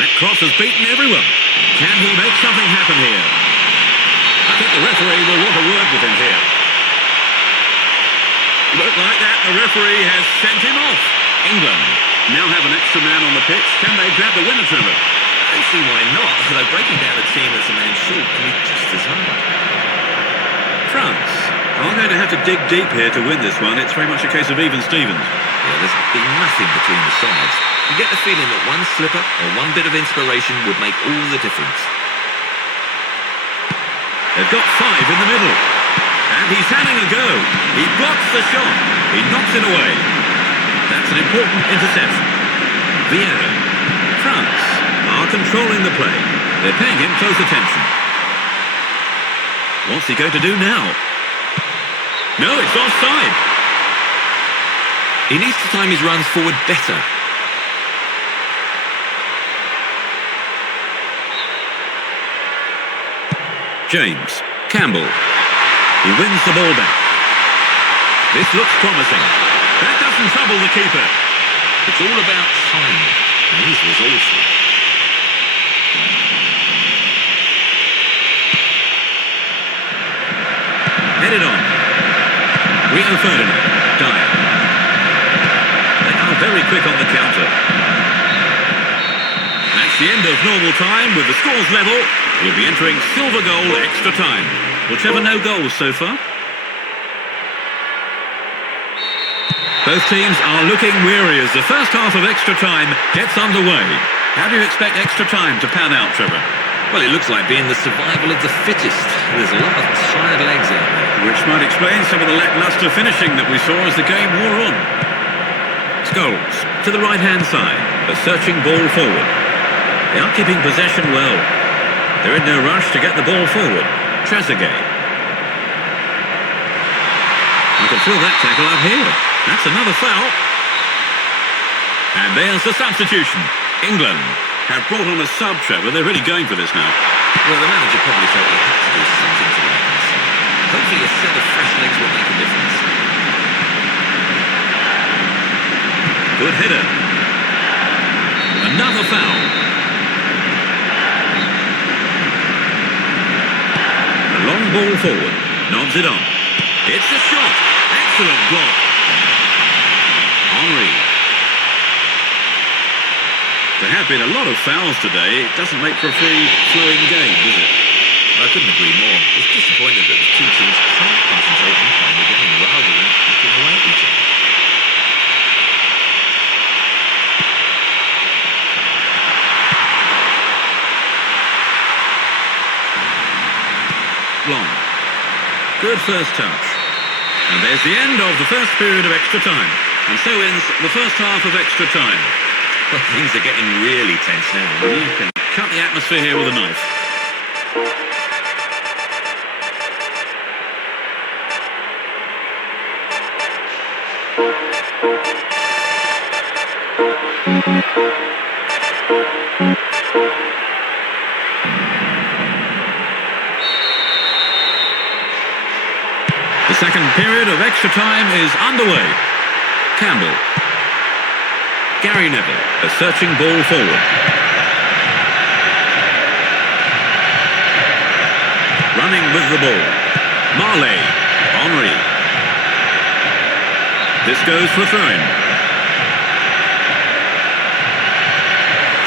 That cross has beaten everyone. Can he make something happen here? I think the referee will want a word with him here. Look like that, the referee has sent him off. England now have an extra man on the pitch. Can they grab the winner, Trevor? I don't see why not, although breaking down a team that's a man short can be just as hard. France are going to have to dig deep here to win this one. It's very much a case of even Stevens. Yeah, there's been nothing between the sides. You get the feeling that one slipper or one bit of inspiration would make all the difference. They've got 5 in the middle. And he's having a go. He blocks the shot. He knocks it away. That's an important interception. Vieira. France are controlling the play. They're paying him close attention. What's he going to do now? No, it's offside. He needs to time his runs forward better. James. Campbell. He wins the ball back. This looks promising. That doesn't trouble the keeper. It's all about timing, and he's resourceful. Headed on. Rio Ferdinand. Dyer. They are very quick on the counter. That's the end of normal time with the scores level. We'll be entering silver goal extra time. Whichever no goals so far. Both teams are looking weary as the first half of extra time gets underway. How do you expect extra time to pan out, Trevor? Well, it looks like being the survival of the fittest. There's a lot of tired legs out there. Which might explain some of the lacklustre finishing that we saw as the game wore on. Scholes to the right-hand side. A searching ball forward. They are keeping possession well. They're in no rush to get the ball forward. Trezeguet. You can feel that tackle up here. That's another foul. And there's the substitution. England have brought on a sub, Trevor. They're really going for this now. Well, the manager probably felt he had to do something to the legs. Hopefully a set of fresh legs will make a difference. Good header. Another foul. A long ball forward. Knobs it on. It's a shot. Excellent block. Henry. There have been a lot of fouls today. It doesn't make for a free-flowing game, does it? I couldn't agree more. It's disappointing that the two teams can't concentrate on playing the game rather than looking away at each other. Long. Good first touch. And there's the end of the first period of extra time. And so ends the first half of extra time. Well, things are getting really tense now. You can cut the atmosphere here with a knife. The second period of extra time is underway. Campbell. Gary Neville, a searching ball forward. Running with the ball. Marley. Henry. This goes for a throw-in.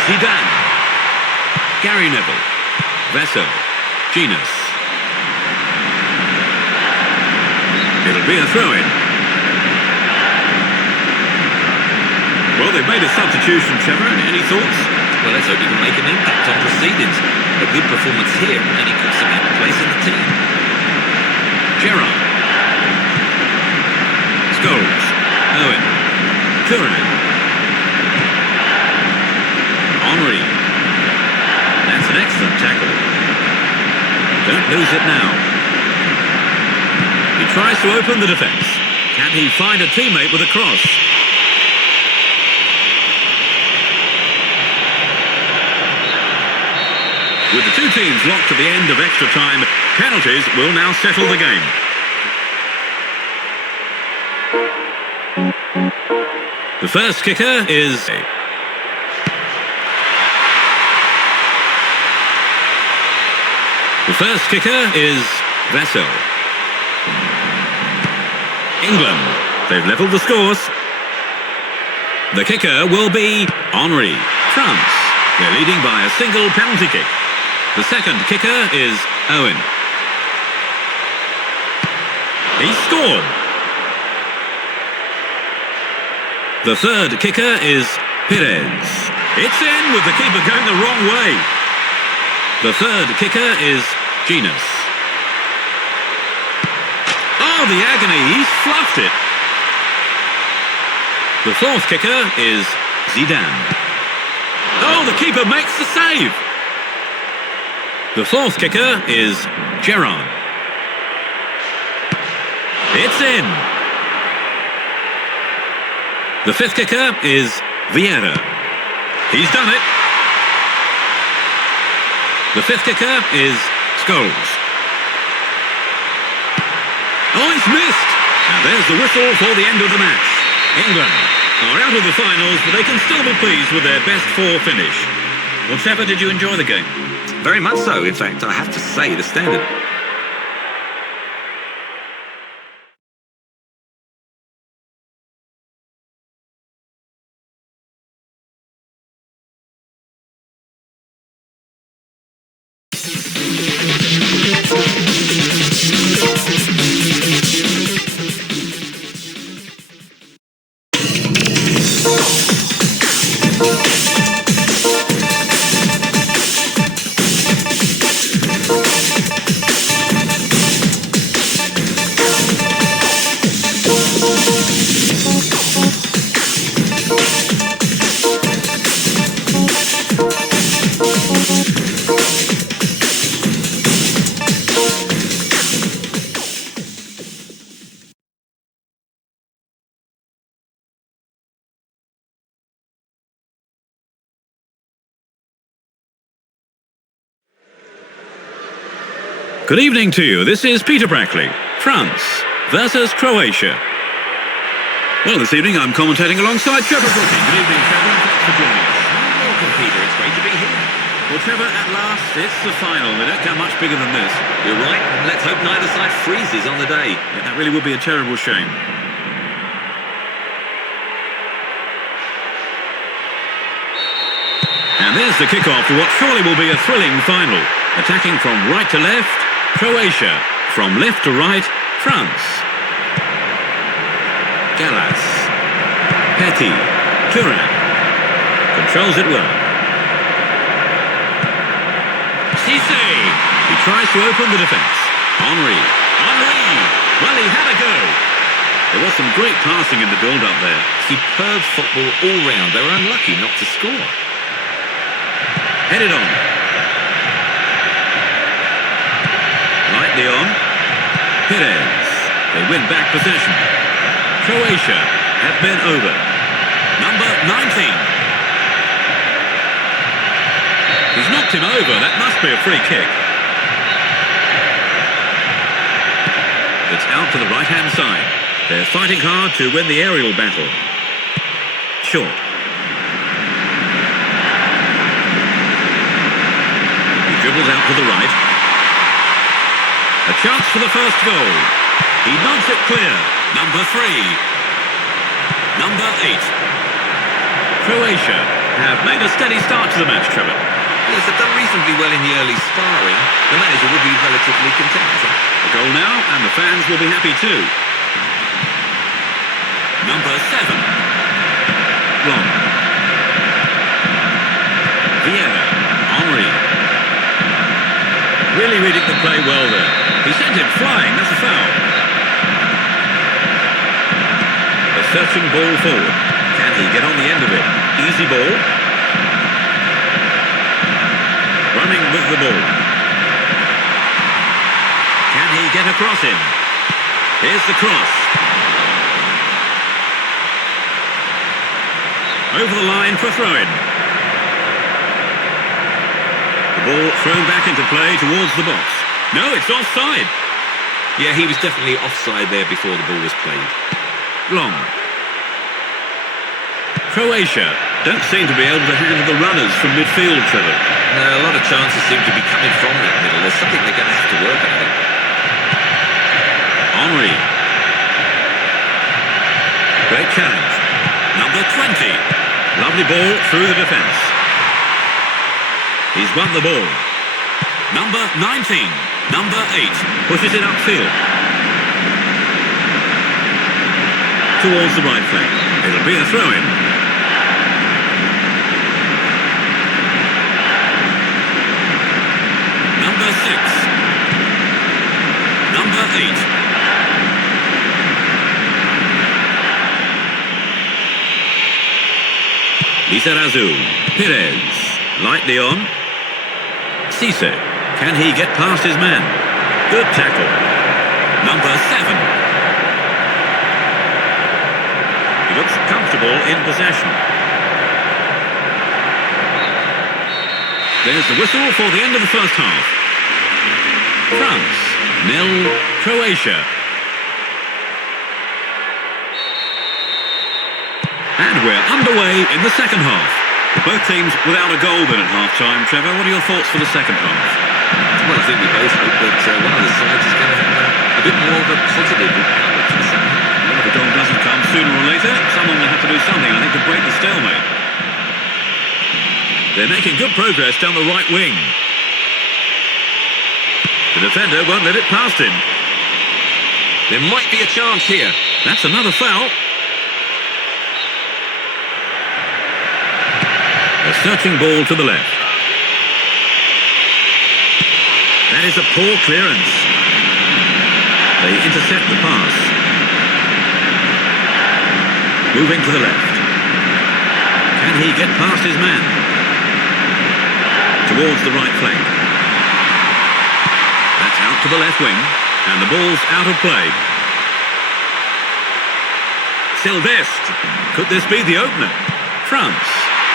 Zidane. Gary Neville. Vessel. Genus. It'll be a throw-in. Well, they've made a substitution, Trevor. Any thoughts? Well, let's hope he can make an impact on proceedings. A good performance here, and he could cement a place in the team. Gerrard. Scholes. Owen. Turin. Henry. That's an excellent tackle. Don't lose it now. He tries to open the defence. Can he find a teammate with a cross? With the two teams locked at the end of extra time, penalties will now settle the game. The first kicker is... The first kicker is Vessel. England. They've levelled the scores. The kicker will be Henry. France. They're leading by a single penalty kick. The second kicker is Owen. He scored. The third kicker is Perez. It's in with the keeper going the wrong way. The third kicker is Genus. Oh, the agony, he's fluffed it. The fourth kicker is Zidane. Oh, the keeper makes the save. The fourth kicker is Gerrard. It's in. The fifth kicker is Vieira. He's done it. The fifth kicker is Scholes. Oh, it's missed. And there's the whistle for the end of the match. England are out of the finals, but they can still be pleased with their best four finish. Well, Trevor, did you enjoy the game? Very much so. In fact, I have to say the standard. Good evening to you. This is Peter Brackley. France versus Croatia. Well, this evening I'm commentating alongside Trevor Brooking. Good evening, Trevor. Thanks for joining us. Welcome, Peter. It's great to be here. Well, Trevor, at last, it's the final. They don't come much bigger than this. You're right. Let's hope neither side freezes on the day. Yeah, that really would be a terrible shame. And there's the kick-off to what surely will be a thrilling final. Attacking from right to left, Croatia. From left to right, France. Gallas. Petty. Turan. Controls it well. Cisse. He tries to open the defence. Henry. Well, he had a go. There was some great passing in the build-up there. Superb football all round. They were unlucky not to score. Headed on. Lightly on. Perez. They win back possession. Croatia have been over. Number 19. He's knocked him over. That must be a free kick. It's out to the right-hand side. They're fighting hard to win the aerial battle. Short. He dribbles out to the right. A chance for the first goal. He nods it clear. Number 3. Number 8. Croatia have made a steady start to the match, Trevor. Yes, they've done reasonably well in the early sparring. The manager will be relatively content. A goal now, and the fans will be happy too. Number 7. Long. Vieira. Henry. Really reading the play well there. He sent him flying. That's a foul. A searching ball forward. Can he get on the end of it? Easy ball. Running with the ball. Can he get across him? Here's the cross. Over the line for throw-in. The ball thrown back into play towards the box. No, it's offside. Yeah, he was definitely offside there before the ball was played. Long. Croatia don't seem to be able to handle the runners from midfield, Trevor. No, a lot of chances seem to be coming from that middle. There's something they're going to have to work on, I think. Henry. Great challenge. Number 20. Lovely ball through the defence. He's won the ball. Number 19. Number 8. Pushes it upfield. Towards the right flank. It'll be a throw-in. Number 6. Number 8. Lizarazu. Perez. Lightly on. Cisse. Can he get past his man? Good tackle. Number 7. He looks comfortable in possession. There's the whistle for the end of the first half. France, 0, Croatia. And we're underway in the second half. Both teams without a goal then at half-time. Trevor, what are your thoughts for the second half? Well, I think we both hope that one of the sides is going to have a bit more of a positive outlook to the second half. Well, if the goal doesn't come sooner or later, someone will have to do something, I think, to break the stalemate. They're making good progress down the right wing. The defender won't let it past him. There might be a chance here. That's another foul. A searching ball to the left. That is a poor clearance. They intercept the pass. Moving to the left. Can he get past his man? Towards the right flank. That's out to the left wing. And the ball's out of play. Sylvestre. Could this be the opener? France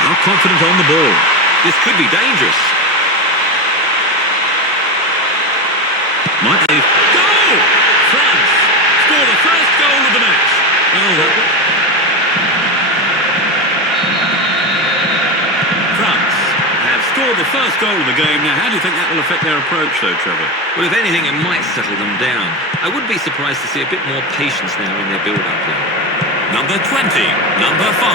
are confident on the ball. This could be dangerous. Might they? Goal! France score the first goal of the match. Well, first goal of the game. Now, how do you think that will affect their approach, though, Trevor? Well, if anything, it might settle them down. I wouldn't be surprised to see a bit more patience now in their build-up play. Number 20, number 5.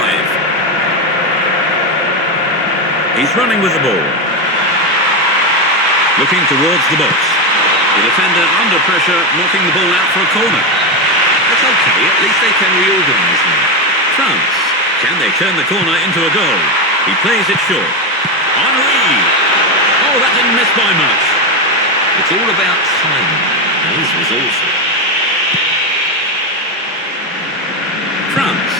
He's running with the ball. Looking towards the box. The defender under pressure, knocking the ball out for a corner. That's okay, at least they can reorganise now. France. Can they turn the corner into a goal? He plays it short. Henry! Oh, that didn't miss by much. It's all about timing, and he's resourceful. France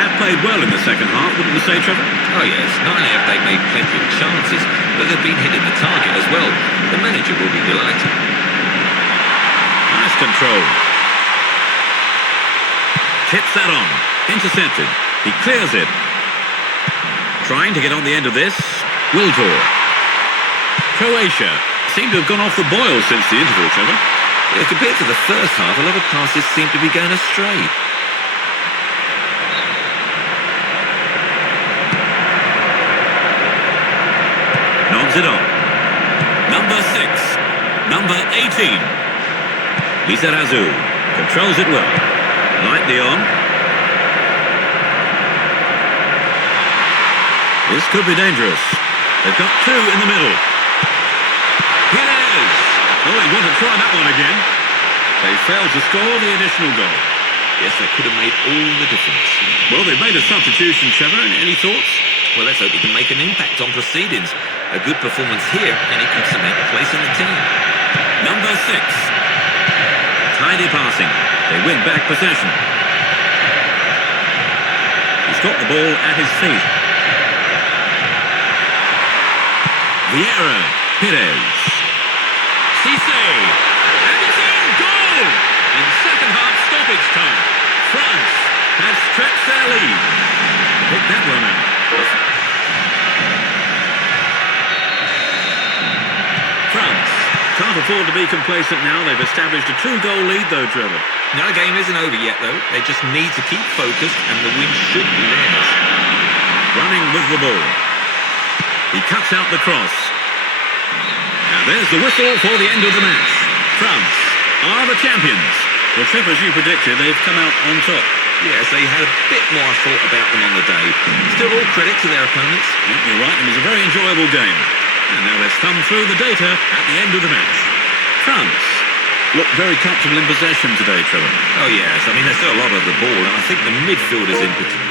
have played well in the second half, wouldn't you say, Trevor? Oh yes, not only have they made plenty of chances, but they've been hitting the target as well. The manager will be delighted. Nice control. Tips that on. Intercepted. He clears it. Trying to get on the end of this. Wiltor. Croatia seem to have gone off the boil since the interval, Trevor. Yeah, compared to the first half, a lot of passes seem to be going astray. Nods it on. Number 6. Number 18. Lizarazu controls it well. Lightly on. This could be dangerous. They've got two in the middle. Here it is. Oh, he wanted to try that one again. They failed to score the additional goal. Yes, that could have made all the difference. Well, they've made a substitution, Trevor. Any thoughts? Well, let's hope he can make an impact on proceedings. A good performance here, and he can cement a place in the team. Number 6. Tidy passing. They win back possession. He's got the ball at his feet. Vieira. Pires. Cisse. And it's in goal! In second half stoppage time. France has stretched their lead. Pick that one out. France can't afford to be complacent now. They've established a 2-goal lead, though, Trevor. No, the game isn't over yet, though. They just need to keep focused, and the win should be theirs. Running with the ball. He cuts out the cross. Now there's the whistle for the end of the match. France are the champions. Well, Trevor, as you predicted, they've come out on top. Yes, they had a bit more thought about them on the day. Still all credit to their opponents. You're right, it was a very enjoyable game. And now let's thumb through the data at the end of the match. France looked very comfortable in possession today, Trevor. Oh yes, I mean, there's still a lot of the ball, and I think the midfielders in particular